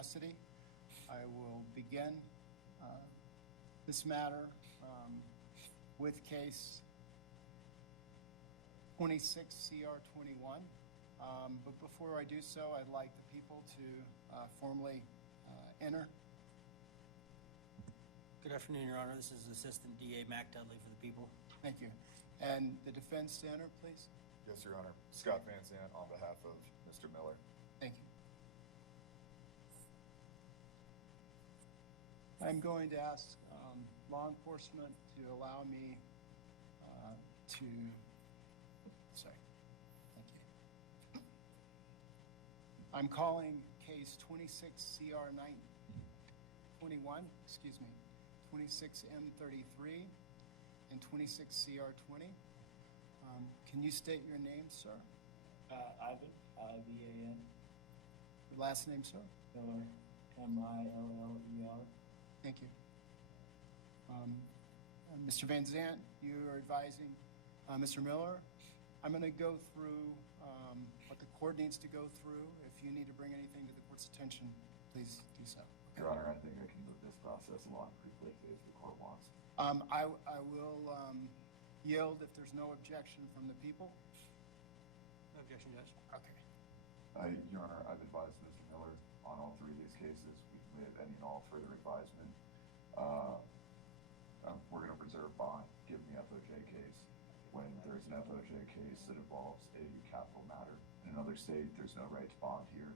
custody. I will begin this matter with case 26 CR 21. But before I do so, I'd like the people to formally enter. Good afternoon, Your Honor. This is Assistant DA Mac Dudley for the people. Thank you. And the defense to enter, please. Yes, Your Honor. Scott Van Zandt on behalf of Mr. Miller. Thank you. I'm going to ask law enforcement to allow me Thank you. I'm calling case 26 CR 21, 26 M33 and 26 CR 20. Can you state your name, sir? Ivan, I-V-A-N. Your last name, sir? Miller, M-I-L-L-E-R. Thank you. Mr. Van Zandt, you are advising Mr. Miller. I'm going to go through what the court needs to go through. If you need to bring anything to the court's attention, please do so. Your Honor, I think I can move this process along pretty quickly if the court wants. I will yield if there's no objection from the people. No objection, Judge. Okay. Your Honor, I've advised Mr. Miller on all three of these cases. We can waive any and all further advisement. We're going to preserve bond, given the FOJ case. When there's an FOJ case that involves a capital matter in another state, there's no right to bond here.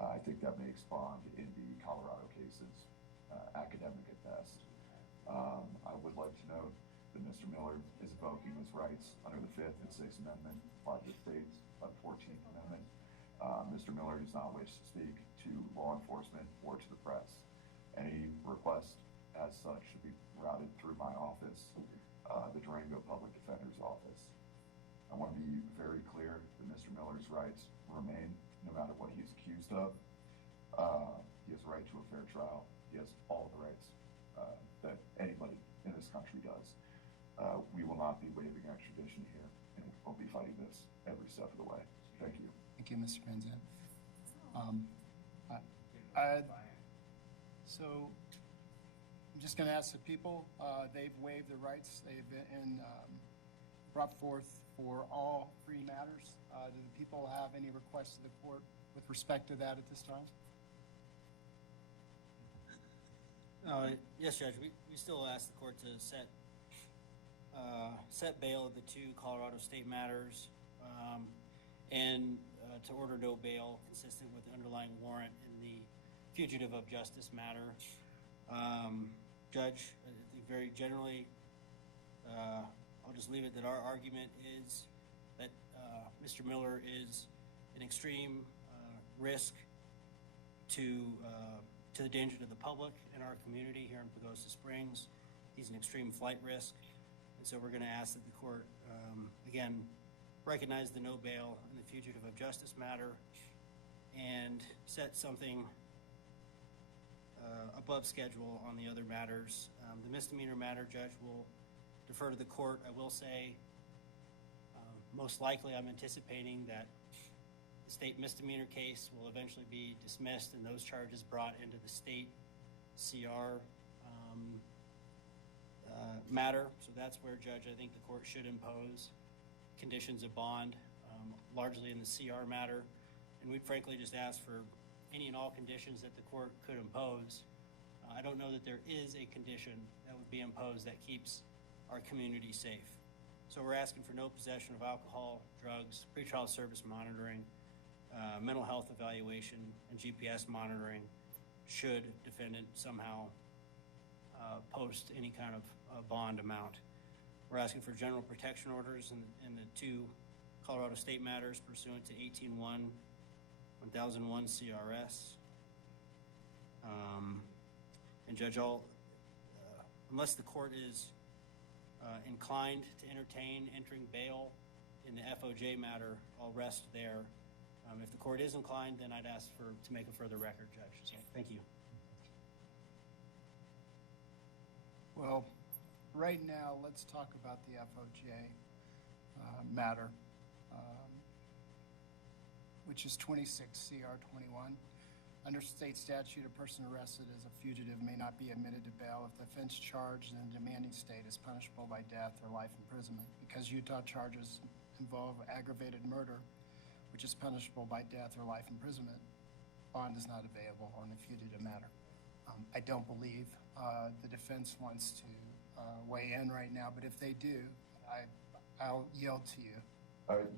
I think that makes bond in the Colorado cases academic at best. I would like to note that Mr. Miller is invoking his rights under the 5th and 6th Amendment, applied to states by the 14th Amendment. Mr. Miller does not wish to speak to law enforcement or to the press. Any request as such should be routed through my office, the Durango Public Defender's Office. I want to be very clear that Mr. Miller's rights remain no matter what he's accused of. He has a right to a fair trial. He has all the rights that anybody in this country does. We will not be waiving extradition here, and we'll be fighting this every step of the way. Thank you. Thank you, Mr. Van Zandt. So I'm just going to ask the people. They've waived their rights. They've been brought forth for all three matters. Do the people have any requests to the court with respect to that at this time? Yes, Judge. We still ask the court to set bail of the two Colorado state matters and to order no bail consistent with the underlying warrant in the fugitive of justice matter. Judge, I think very generally, I'll just leave it that our argument is that Mr. Miller is an extreme risk to the danger to the public in our community here in Pagosa Springs. He's an extreme flight risk, and so we're going to ask that the court, again, recognize the no bail in the fugitive of justice matter and set something above schedule on the other matters. The misdemeanor matter, Judge, will defer to the court. I will say, most likely I'm anticipating that the state misdemeanor case will eventually be dismissed and those charges brought into the state CR matter. So that's where, Judge, I think the court should impose conditions of bond, largely in the CR matter. And we'd frankly just ask for any and all conditions that the court could impose. I don't know that there is a condition that would be imposed that keeps our community safe. So we're asking for no possession of alcohol, drugs, pretrial service monitoring, mental health evaluation, and GPS monitoring should defendant somehow post any kind of bond amount. We're asking for general protection orders in the two Colorado state matters pursuant to 18-1, 1001 CRS. And Judge, unless the court is inclined to entertain entering bail in the FOJ matter, I'll rest there. If the court is inclined, then I'd ask to make a further record, Judge. So thank you. Well, right now, let's talk about the FOJ matter, which is 26 CR 21. Under state statute, a person arrested as a fugitive may not be admitted to bail if the offense charged in a demanding state is punishable by death or life imprisonment. Because Utah charges involve aggravated murder, which is punishable by death or life imprisonment, bond is not available on the fugitive matter. I don't believe the defense wants to weigh in right now, but if they do, I'll yield to you.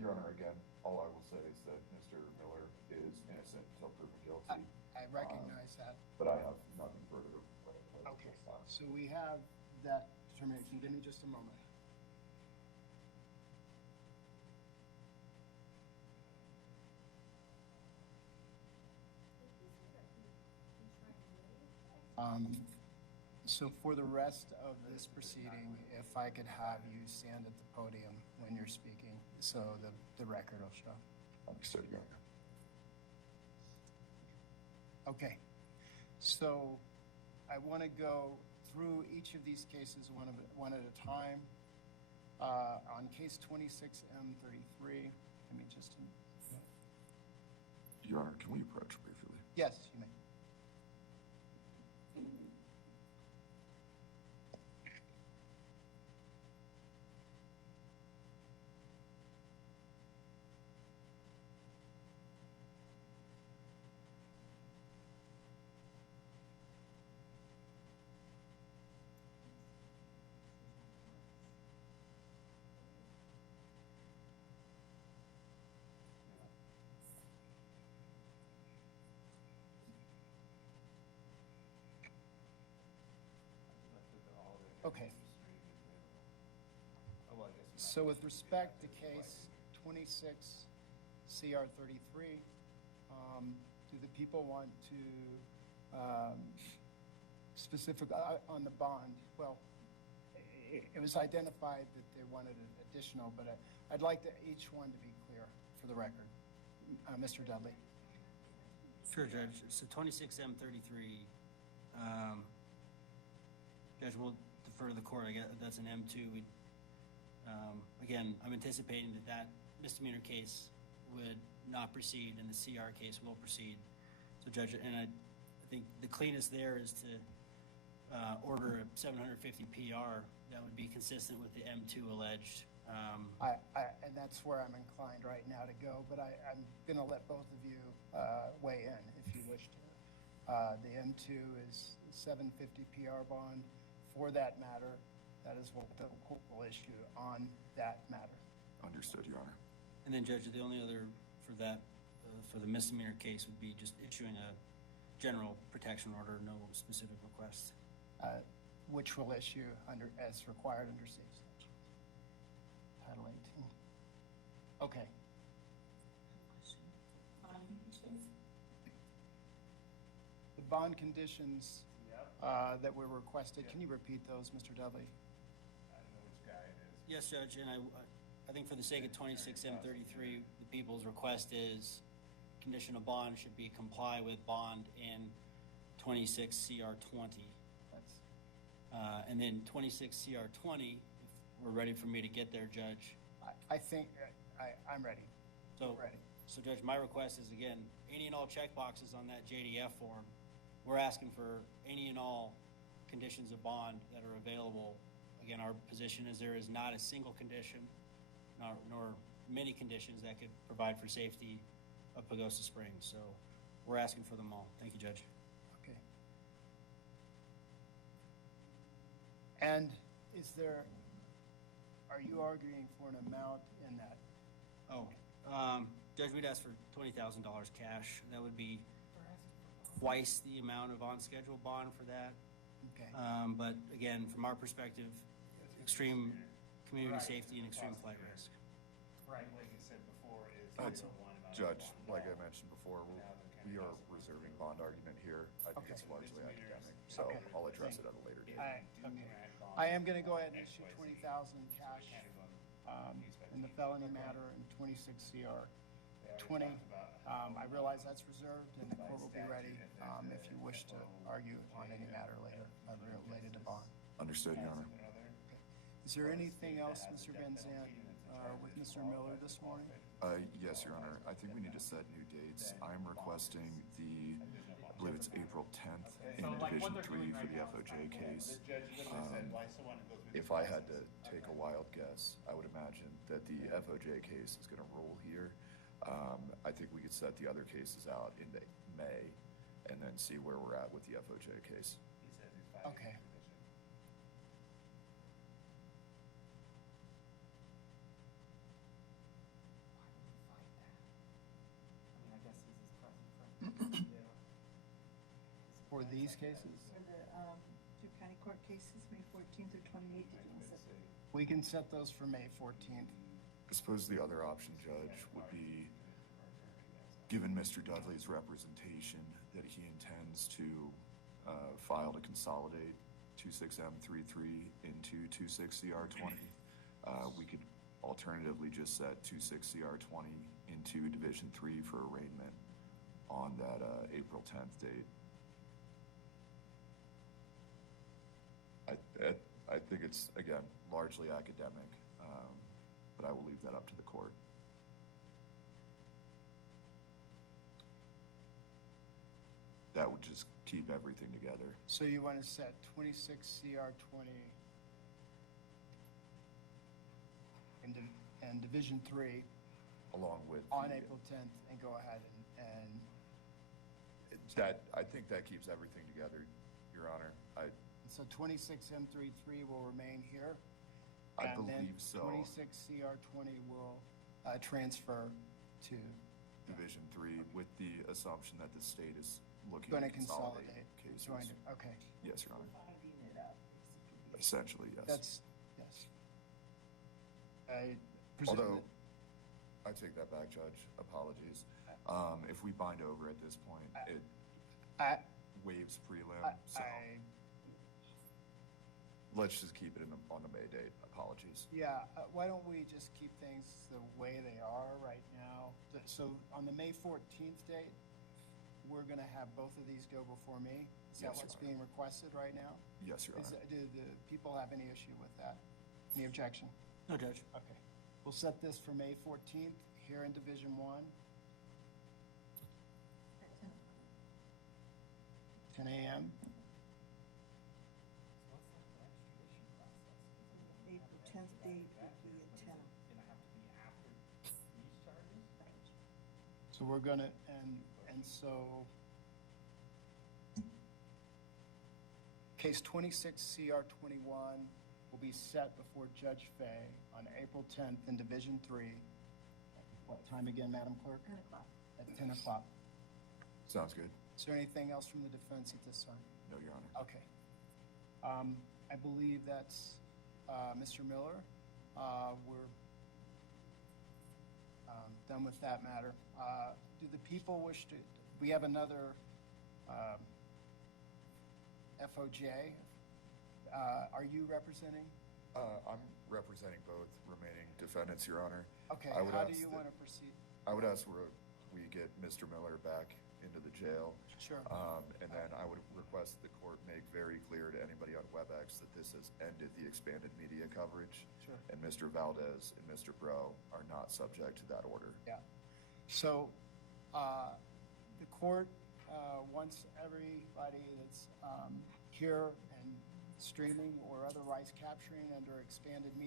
Your Honor, again, all I will say is that Mr. Miller is innocent until proven guilty. I recognize that. But I have nothing further. Okay, so we have that determination. Give me just a moment. So for the rest of this proceeding, if I could have you stand at the podium when you're speaking, so the record will show. Understood, Your Honor. Okay, so I want to go through each of these cases one at a time. On case 26M33, give me just a minute. Your Honor, can we approach briefly? Yes, you may. Okay. So with respect to case 26 CR 33, do the people want to specific on the bond? Well, it was identified that they wanted an additional, but I'd like each one to be clear for the record. Mr. Dudley. Sure, Judge. So 26M33, Judge, we'll defer to the court. I guess that's an M2. Again, I'm anticipating that misdemeanor case would not proceed and the CR case will proceed. So, Judge, and I think the cleanest there is to order a 750 PR that would be consistent with the M2 alleged. And that's where I'm inclined right now to go, but I'm going to let both of you weigh in if you wish to. The M2 is 750 PR bond for that matter. That is what the court will issue on that matter. Understood, Your Honor. And then, Judge, the only other for that, for the misdemeanor case would be just issuing a general protection order, no specific request. Which will issue as required under state statute. Title 18. Okay. The bond conditions that were requested, can you repeat those, Mr. Dudley? I don't know which guy it is. Yes, Judge, and I think for the sake of 26M33, the people's request is condition of bond should be comply with bond in 26CR20. And then 26CR20, if we're ready for me to get there, Judge. I think I'm ready. So, ready. So, Judge, my request is, again, any and all check boxes on that JDF form. We're asking for any and all conditions of bond that are available. Again, our position is there is not a single condition, nor many conditions that could provide for safety of Pagosa Springs. So we're asking for them all. Thank you, Judge. Okay. And are you arguing for an amount in that? Judge, we'd ask for $20,000 cash. That would be twice the amount of on-schedule bond for that. Okay. But again, from our perspective, extreme community safety and extreme flight risk. Right, like you said before, is the one about. Judge, like I mentioned before, we are reserving bond argument here. I think Okay. it's largely academic, so Okay. I'll address it at a later date. I am going to go ahead and issue $20,000 cash in the felony matter in 26CR 20. I realize that's reserved, and the court will be ready if you wish to argue on any matter later related to bond. Understood, Your Honor. Is there anything else, Mr. Van Zandt, with Mr. Miller this morning? Yes, Your Honor. I think we need to set new dates. I'm requesting the believe it's April 10th in So like what Division 3 they're doing for right the now, FOJ the case. judge literally said, why someone goes through If this I had to process? take a wild guess, I would imagine that the FOJ case is going to roll here. I think we could set the other cases out into May and then see where we're at with the FOJ case. He says he's fighting Okay. the petition. I mean, I guess he's his present friend. For these cases, For the two county court cases, May 14th or 28th, did you want to set? we can set those for May 14th. I suppose the other option, Judge, would be, given Mr. Dudley's representation that he intends to file to consolidate 26M33 into 26CR20, we could alternatively just set 26CR20 into Division 3 for arraignment on that April 10th date. I think it's, again, largely academic, but I will leave that up to the court. That would just keep everything together. So you want to set 26CR20 and Division 3 Along with on the- April 10th and go ahead and That, I think that keeps everything together, Your Honor. so 26M33 will remain here. I And then believe so. 26CR20 will transfer to, Division 3 with the assumption that the state is looking going to to consolidate consolidate. cases. Join it. Okay, Yes, Your Honor. Finding it up, basically. Essentially, yes. that's, yes. I presume Although, that- I take that back, Judge. Apologies. If we bind over at this point, it I, waives prelim, so I, let's just keep it on the May date. Apologies. yeah, why don't we just keep things the way they are right now? So on the May 14th date, we're going to have both of these go before me? Is that Yes, Your what's Honor. being requested right now? Yes, Your Honor. Do the people have any issue with that? Any objection? No, Judge. Okay. We'll set this for May 14th here in Division 1, At 10 o'clock. 10 a.m. What's like the extradition process? The April 10th date would be at 10. Gonna have to be after these charges? So we're going to, and so case 26CR21 will be set before Judge Fay on April 10th in Division 3. What time again, Madam Clerk? 10 o'clock. At 10 o'clock. Sounds good. Is there anything else from the defense at this time? No, Your Honor. Okay. I believe that's Mr. Miller. We're done with that matter. Do the people wish to, we have another FOJ. Are you representing? I'm representing both remaining defendants, Your Honor. Okay, I would how do ask you that- want to proceed? I would ask we get Mr. Miller back into the jail. Sure. And then I would request the court make very clear to anybody on WebEx that this has ended the expanded media coverage. Sure. And Mr. Valdez and Mr. Bro are not subject to that order. Yeah. So the court wants everybody that's here and streaming or otherwise capturing under expanded media